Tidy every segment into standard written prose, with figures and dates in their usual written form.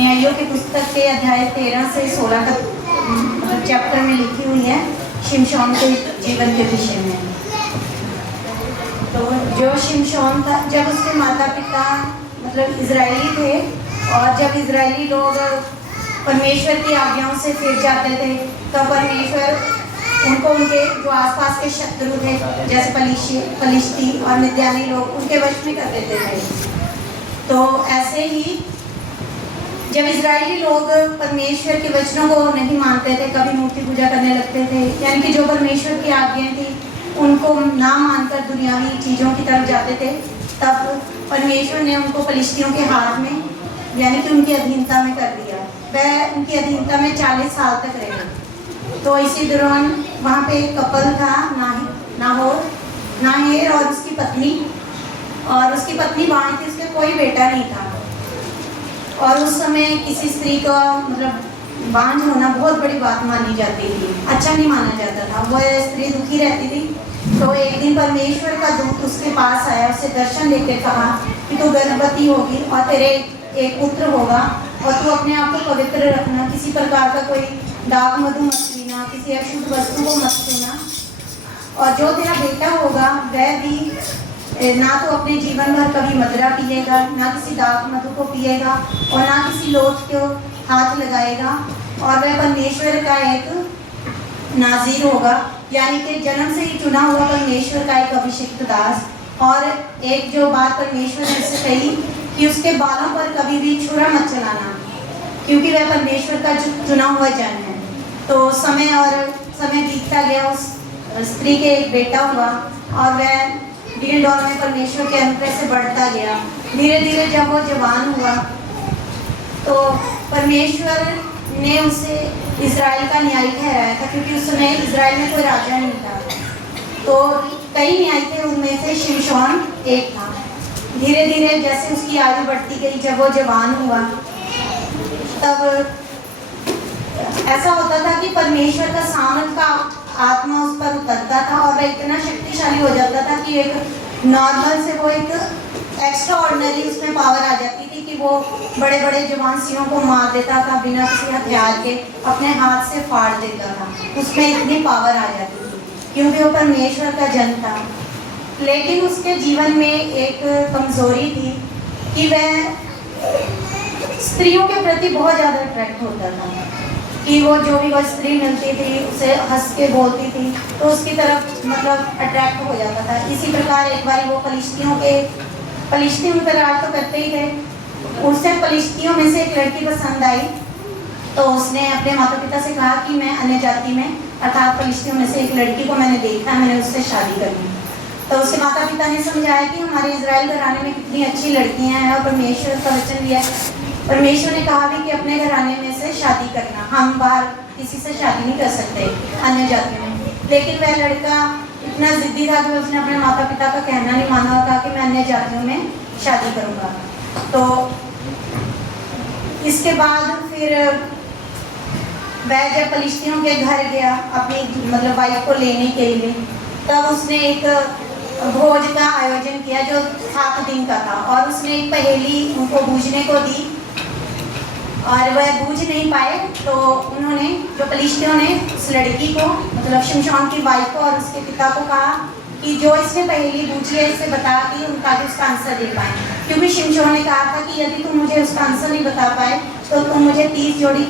न्यायों की पुस्तक के अध्याय 13 से 16 तक चैप्टर में लिखी हुई है शिमशोन के जीवन के विषय में। तो जो शिमशोन था, जब उसके माता पिता इजरायली थे और जब इजरायली लोग परमेश्वर की आज्ञाओं से फिर जाते थे तो परमेश्वर उनको उनके जो आसपास के शत्रु थे जैसे फलिश्ती और मिद्यानी लोग उनके वश में कर देते थे। तो ऐसे ही जब इजरायली लोग परमेश्वर के वचनों को नहीं मानते थे, कभी मूर्ति पूजा करने लगते थे, यानी कि जो परमेश्वर की आज्ञाएं थी उनको ना मानकर दुनियावी चीज़ों की तरफ जाते थे, तब परमेश्वर ने उनको फलिश्तियों के हाथ में यानी कि उनकी अधीनता में कर दिया। वह उनकी अधीनता में 40 साल तक रहे। तो इसी दौरान वहाँ पे एक कपल था नाहेर और उसकी पत्नी बाणी थी, उसके कोई बेटा नहीं था। और उस समय किसी स्त्री का बांझ होना बहुत बड़ी बात मानी जाती थी, अच्छा नहीं माना जाता था। वह स्त्री दुखी रहती थी। तो एक दिन परमेश्वर का दूत उसके पास आया, उसे दर्शन लेकर कहा कि तू गर्भवती होगी और तेरे एक पुत्र होगा और तू अपने आप को पवित्र रखना, किसी प्रकार का कोई दाग मधु मत पीना, किसी अशुद्ध वस्तु को मत छूना, और जो तेरा बेटा होगा वह भी ना तो अपने जीवन भर कभी मदिरा पिएगा, ना किसी दाग मधु को पिएगा और ना किसी लोथ को हाथ लगाएगा, और वह परमेश्वर का एक नाज़ीर होगा, यानी कि जन्म से ही चुना हुआ परमेश्वर का एक अभिषिक्त दास। और एक जो बात परमेश्वर ने उससे कही कि उसके बालों पर कभी भी छुरा मत चलाना, क्योंकि वह परमेश्वर का चुना हुआ जन है। तो समय बीतता गया, उस स्त्री के एक बेटा हुआ और वह धीरे दौर में परमेश्वर के अनुग्रह से बढ़ता गया। धीरे धीरे जब वो जवान हुआ तो परमेश्वर ने उसे इजराइल का न्यायी ठहराया था, क्योंकि उस समय इजराइल में कोई राजा नहीं था। तो कई न्यायी थे, उनमें से शिमशोन एक था। धीरे धीरे जैसे उसकी आयु बढ़ती गई, जब वो जवान हुआ तब ऐसा होता था कि परमेश्वर का सामर्थ का आत्मा उस पर उतरता था और वह इतना शक्तिशाली हो जाता था कि एक नॉर्मल से वो एक एक्स्ट्रा ऑर्डिनरी उसमें पावर आ जाती थी कि वो बड़े बड़े जवान सिंहों को मार देता था, बिना किसी हथियार के अपने हाथ से फाड़ देता था। उसमें इतनी पावर आ जाती थी क्योंकि वो परमेश्वर का जन था। लेकिन उसके जीवन में एक कमजोरी थी कि वह स्त्रियों के प्रति बहुत ज़्यादा अट्रैक्ट होता था, कि वो जो भी वह स्त्री मिलती थी उसे हंस के बोलती थी तो उसकी तरफ अट्रैक्ट हो जाता था। इसी प्रकार एक बार वो फलिश्ती उन पर राज तो करते ही थे, उससे फलिश्तियों में से एक लड़की पसंद आई। तो उसने अपने माता पिता से कहा कि मैं अन्य जाति में अर्थात फलिश्तियों में से एक लड़की को मैंने देखा, मैंने उससे शादी करनी। तो उसके माता पिता ने समझाया कि हमारे इजराइल घराने में कितनी अच्छी लड़कियां हैं और परमेश्वर का वचन दिया है। परमेश्वर ने कहा भी कि अपने घराने में से शादी करना, हम बाहर किसी से शादी नहीं कर सकते अन्य जातियों में। लेकिन वह लड़का इतना जिद्दी था कि उसने अपने माता पिता का कहना नहीं माना और कहा कि मैं अन्य जातियों में शादी करूँगा। तो इसके बाद फिर वह जब फलिश्तियों के घर गया अपनी वाइफ को लेने के लिए, तब उसने एक भोज का आयोजन किया जो 7 दिन का था, और उसने एक पहेली उनको बूझने को दी और वह बूझ नहीं पाए। तो उन्होंने जो फलिश्तियों ने उस लड़की को शिमशोन की वाइफ को और उसके पिता को कहा कि जो इसने पहेली बूझी है इसे बता कि ताकि उसका आंसर दे पाए, क्योंकि शिमशोन ने कहा था कि यदि तुम मुझे उसका आंसर नहीं बता पाए तो तुम मुझे 30 जोड़ी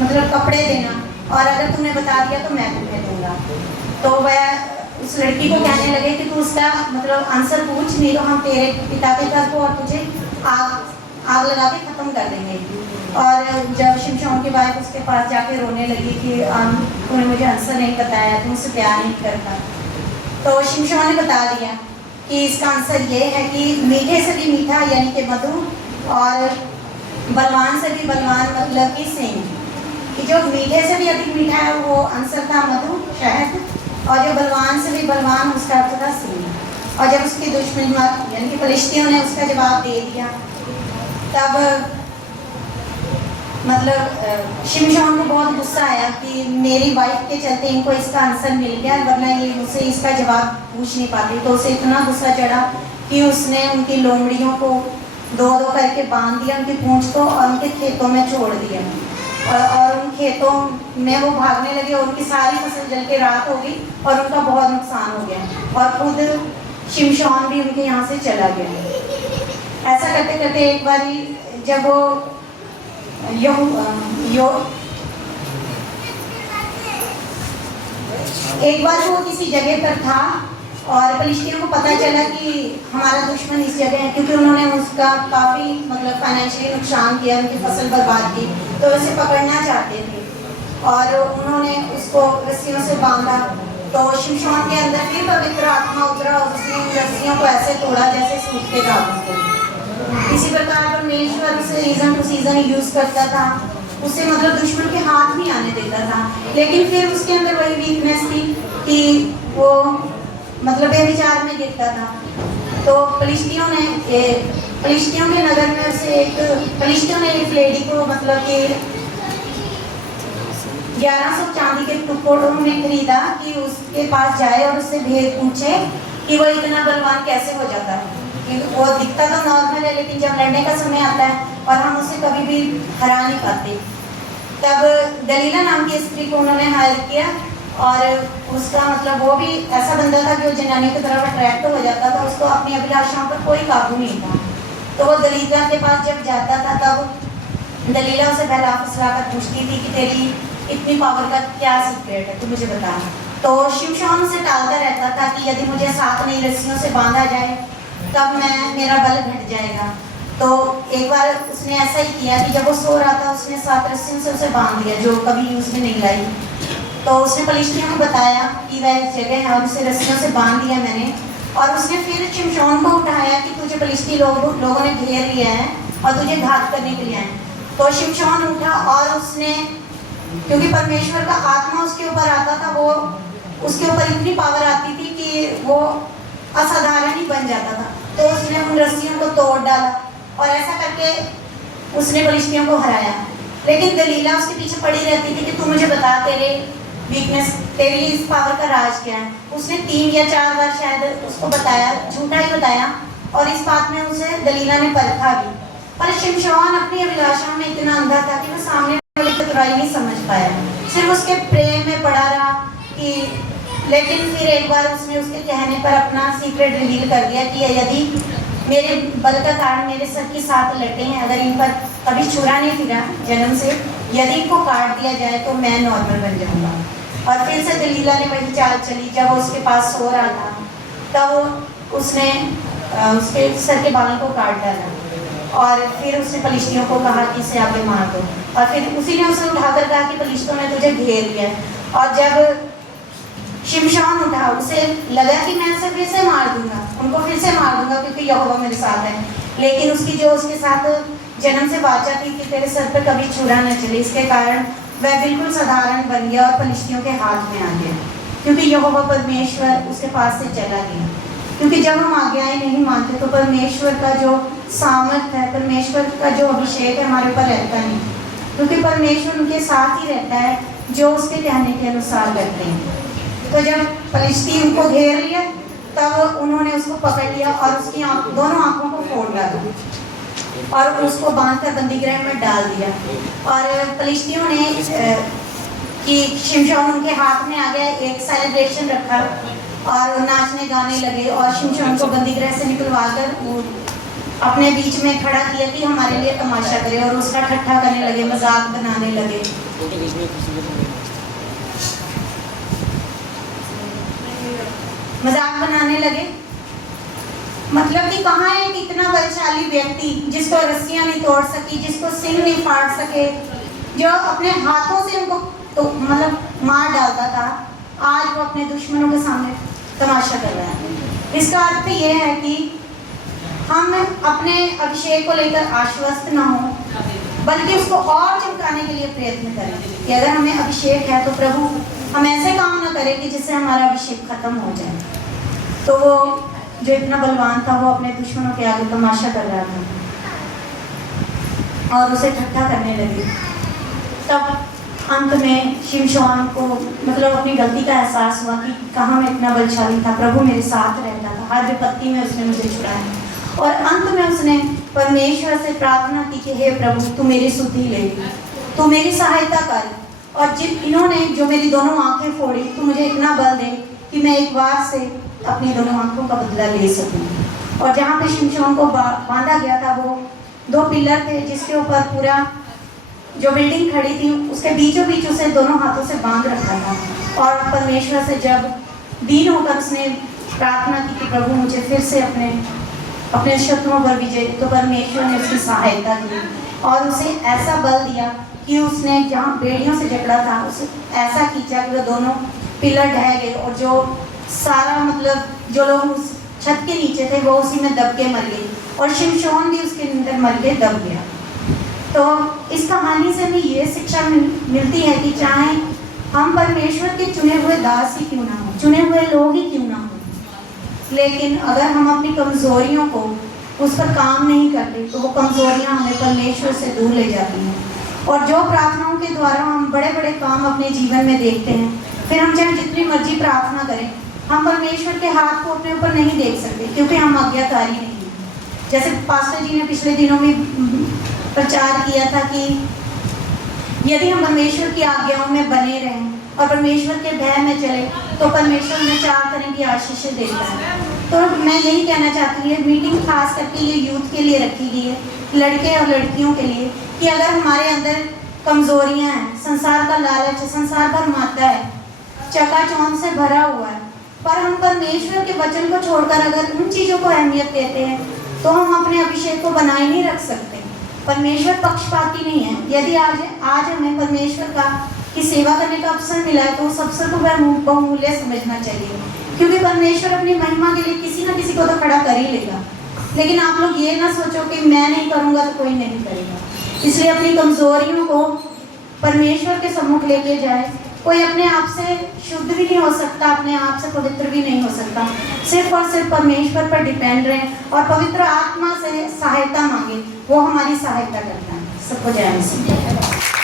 कपड़े देना, और अगर तुमने बता दिया तो मैं तुम्हें दूंगा। तो वह उस लड़की को कहने लगे कि तू उसका आंसर पूछ, नहीं तो हम तेरे पिता के घर को और तुझे आग लगा के ख़त्म कर देंगे। और जब शिमशोन की वाइफ उसके पास जाके रोने लगी कि तूने मुझे आंसर नहीं बताया, तुम उससे प्यार नहीं करता, तो शिमशोन ने बता दिया कि इसका आंसर ये है कि मीठे से भी मीठा यानी कि मधु और बलवान से भी बलवान कि सेम, कि जो मीठे से भी अधिक मीठा है वो आंसर था मधु शहद, और जो बलवान से भी बलवान उसका अर्थ था सिंह। और जब उसकी दुश्मन यानी कि फलिश्तियों ने उसका जवाब दे दिया, तब शिमशोन को बहुत गुस्सा आया कि मेरी वाइफ के चलते इनको इसका आंसर मिल गया, वरना ये मुझसे इसका जवाब पूछ नहीं पाती। तो उसे इतना गुस्सा चढ़ा कि उसने उनकी लोमड़ियों को दो दो करके बांध दिया उनकी पूंछ को और उनके खेतों में छोड़ दिया। और उन खेतों में वो भागने लगे और उनकी सारी फसल जल के राख हो गई और उनका बहुत नुकसान हो गया और खुद शिमशोन भी उनके यहाँ से चला गया। ऐसा करते करते एक बारी जब वो एक बार वो किसी जगह पर था और फलिस्तियों को पता चला कि हमारा दुश्मन इस जगह है, क्योंकि उन्होंने उसका काफ़ी मतलब फाइनेंशियली नुकसान किया, उनकी फसल बर्बाद की, तो उसे पकड़ना चाहते थे और उन्होंने उसको रस्सियों से बांधा। तो शिमशोन के अंदर फिर पवित्र आत्मा उतरा और उसने उन रस्सियों को ऐसे तोड़ा जैसे सूखते धागों को। इसी प्रकार परमेश्वर उसे सीजन टू सीजन यूज़ करता था, उसे मतलब दुश्मन के हाथ नहीं आने देता था, लेकिन फिर उसके अंदर वही वीकनेस थी कि वो मतलब बेविचार में गिरता था। तो फलिस्तियों के नगर में से फलिस्तियों ने एक लेडी को मतलब कि 1100 चांदी के टुकड़ों में खरीदा कि उसके पास जाए और उससे भेद पूछे कि वो इतना बलवान कैसे हो जाता है। कि वो दिखता तो नॉर्मल है, लेकिन जब लड़ने का समय आता है और हम उसे कभी भी हरा नहीं पाते। तब दलीला नाम की स्त्री को उन्होंने हायर किया और उसका मतलब वो भी ऐसा बंदा था कि वो जनानियों की तरफ अट्रैक्ट हो जाता था, उसको अपनी अभिलाषाओं पर कोई काबू नहीं था। तो वो दलीला के पास जब जाता था तब दलीला उसे बहला फुसला कर पूछती थी कि तेरी इतनी पावर का क्या सीक्रेट है, तू मुझे बता। तो शिमशोन उसे टालता रहता था कि यदि मुझे 7 नई रस्सियों से बांधा जाए तब मेरा बल घट जाएगा। तो एक बार उसने ऐसा ही किया कि जब वो सो रहा था उसने 7 रस्सियों से उसे बांध दिया जो कभी यूज़ में नहीं लाई। तो उसने फलिस्तियों को बताया कि वह जगह है और उसे रस्सियों से बांध दिया मैंने। और उसने फिर शिमशोन को उठाया कि तुझे फलिस्ती लोगों ने घेर लिया है और तुझे घात करने के लिए आए। तो शिमशोन उठा और उसने, क्योंकि परमेश्वर का आत्मा उसके ऊपर आता था, वो उसके ऊपर इतनी पावर आती थी कि वो असाधारण ही बन जाता था। तो उसने उन रस्सियों को तोड़ डाला और ऐसा करके उसने फलिस्तियों को हराया। लेकिन दलीला उसके पीछे पड़ी रहती थी कि तू मुझे बता तेरे वीकनेस, तेरी इस पावर का राज क्या है। उसने 3 या 4 बार शायद उसको बताया, झूठा ही बताया, और इस बात में उसे दलीला ने परखा भी। पर शिमशोन अपनी अभिलाषा में इतना अंधा था कि वो सामने वाले की बुराई नहीं समझ पाया, सिर्फ उसके प्रेम में पड़ा रहा कि। लेकिन फिर एक बार उसने उसके कहने पर अपना सीक्रेट रिवील कर दिया कि यदि मेरे बल का कारण मेरे सर की 7 लटें हैं, अगर इन पर कभी छुरा नहीं फिरा जन्म से, यदि इनको काट दिया जाए तो मैं नॉर्मल बन जाऊंगा। और फिर से दलीला ने वही चाल चली। जब वो उसके पास सो रहा था तब उसने उसके सर के बालों को काट डाला और फिर उसने फलिस्तियों को कहा कि इसे आगे मार दो। और फिर उसी ने उसे उठाकर कहा कि फलिस्तियों ने तुझे घेर लिया। और जब शिमशोन उठा, उसे लगा कि मैं उसे फिर से मार दूंगा, उनको फिर से मार दूंगा क्योंकि यहोवा मेरे साथ है। लेकिन उसकी जो उसके साथ जन्म से वाचा थी कि तेरे सर पर कभी छुरा न चले, इसके कारण वह बिल्कुल साधारण बन गया और फलिस्तियों के हाथ में आ गया, क्योंकि यहोवा परमेश्वर उसके पास से चला गया। क्योंकि जब हम आज्ञाएं नहीं मानते तो परमेश्वर का जो सामर्थ है, परमेश्वर का जो अभिषेक है हमारे ऊपर रहता नहीं, क्योंकि परमेश्वर उनके साथ ही रहता है जो उसके कहने के अनुसार करते हैं। तो जब फलिस्ती उनको घेर लिया तब उन्होंने उसको पकड़ लिया और उसकी दोनों आंखों को फोड़ डाला और उसको बांधकर बंदीगृह में डाल दिया। और फलिस्तियों ने कि शिमशोन उनके हाथ में आ गया, एक सेलिब्रेशन रखा और नाचने गाने लगे और शिमशोन को बंदीगृह से निकलवा कर अपने बीच में खड़ा किया कि हमारे लिए तमाशा करे, और उसका ठट्ठा करने लगे, मजाक बनाने लगे। मतलब कि कहाँ है कि इतना बलशाली व्यक्ति जिसको रस्सियां नहीं तोड़ सकी, जिसको सिंह नहीं फाड़ सके, जो अपने हाथों से उनको तो मतलब मार डालता था, आज वो अपने दुश्मनों के सामने तमाशा कर रहा है। इसका अर्थ ये है कि हम अपने अभिषेक को लेकर आश्वस्त ना हो, बल्कि उसको और चमकाने के लिए प्रयत्न करें कि अगर हमें अभिषेक है तो प्रभु हम ऐसे काम ना करें कि जिससे हमारा अभिषेक खत्म हो जाए। तो वो जो इतना बलवान था वो अपने दुश्मनों के आगे तमाशा कर रहा था और उसे ठट्ठा करने लगे। तब अंत में शिमशोन को मतलब अपनी गलती का एहसास हुआ कि कहाँ मैं इतना बलशाली था, प्रभु मेरे साथ रहता था, हर विपत्ति में उसने मुझे छुड़ाया। और अंत में उसने परमेश्वर से प्रार्थना की कि हे प्रभु तू मेरी सुधि ले, तू मेरी सहायता कर, और इन्होंने जो मेरी दोनों आंखें फोड़ी, तू मुझे इतना बल दे कि मैं एक बार से अपनी दोनों आंखों का बदला ले सकूं। और जहाँ पे शिमशोन को बांधा गया था, वो 2 पिलर थे जिसके ऊपर पूरा जो बिल्डिंग खड़ी थी उसके बीचों बीच उसे दोनों हाथों से बांध रखा था। और परमेश्वर से जब दीन होकर उसने प्रार्थना की कि प्रभु मुझे फिर से अपने शत्रुओं पर विजय, तो परमेश्वर ने उसकी सहायता की और उसे ऐसा बल दिया कि उसने जहाँ बेड़ियों से जकड़ा था उसे ऐसा खींचा कि वो दोनों पिलर ढह गए, और जो सारा मतलब जो लोग उस छत के नीचे थे वो उसी में दब के मर गए, और शिमशोन भी उसके अंदर मर के दब गया। तो इस कहानी से हमें ये शिक्षा मिलती है कि चाहे हम परमेश्वर के चुने हुए दास ही क्यों ना हो, चुने हुए लोग ही क्यों ना हो, लेकिन अगर हम अपनी कमजोरियों को उस पर काम नहीं करते तो वो कमजोरियां हमें परमेश्वर से दूर ले जाती हैं। और जो प्रार्थनाओं के द्वारा हम बड़े बड़े काम अपने जीवन में देखते हैं, फिर हम चाहे जितनी मर्जी प्रार्थना करें, हम परमेश्वर के हाथ को अपने ऊपर नहीं देख सकते क्योंकि हम आज्ञाकारी नहीं हैं। जैसे पास्टर जी ने पिछले दिनों में प्रचार किया था कि यदि हम परमेश्वर की आज्ञाओं में बने रहें और परमेश्वर के भय में चले तो परमेश्वर हमें 4 तरह की आशीषें देता है। तो मैं यही कहना चाहती हूँ, मीटिंग खास करके ये यूथ के लिए रखी गई है, लड़के और लड़कियों के लिए, कि अगर हमारे अंदर कमजोरियाँ हैं, संसार का लालच है, संसार भर माता है, चकाचौंध से भरा हुआ है, पर हम परमेश्वर के वचन को छोड़कर अगर उन चीज़ों को अहमियत देते हैं तो हम अपने अभिषेक को बनाए नहीं रख सकते। परमेश्वर पक्षपाती नहीं है। यदि आज हमें परमेश्वर की सेवा करने का अवसर मिला है तो उस अवसर को बहुमूल्य समझना चाहिए, क्योंकि परमेश्वर अपनी महिमा के लिए किसी न किसी को तो खड़ा कर ही लेगा। लेकिन आप लोग ये ना सोचो कि मैं नहीं करूँगा तो कोई नहीं करेगा। इसलिए अपनी कमजोरियों को परमेश्वर के सम्मुख लेके जाए। कोई अपने आप से शुद्ध भी नहीं हो सकता, अपने आप से पवित्र भी नहीं हो सकता, सिर्फ और सिर्फ परमेश्वर पर डिपेंड रहे और पवित्र आत्मा से सहायता मांगे, वो हमारी सहायता करता है। सबको जय मसीह।